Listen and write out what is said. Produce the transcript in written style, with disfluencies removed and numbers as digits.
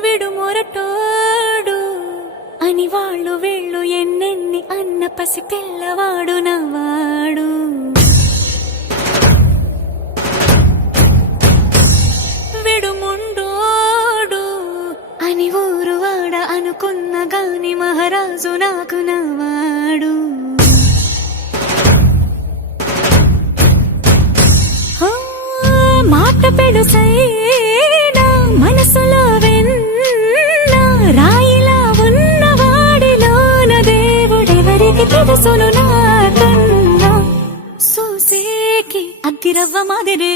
విడు మొరటోడు అని వాళ్ళు వీళ్ళు ఎన్నెన్ని అన్న పసి పిల్లవాడు నవాడు. విడు ముండోడు అని ఊరు వాడ అనుకున్న గాని మహారాజు నాకు నవాడు. మాట పెడుసైనా మనసులో వెన్న రాయిలా ఉన్నవాడిలోన దేవుడెవరికి తెలుసును నాకన్నా. సూసేకి అగ్గిరవ్వ మాదిరి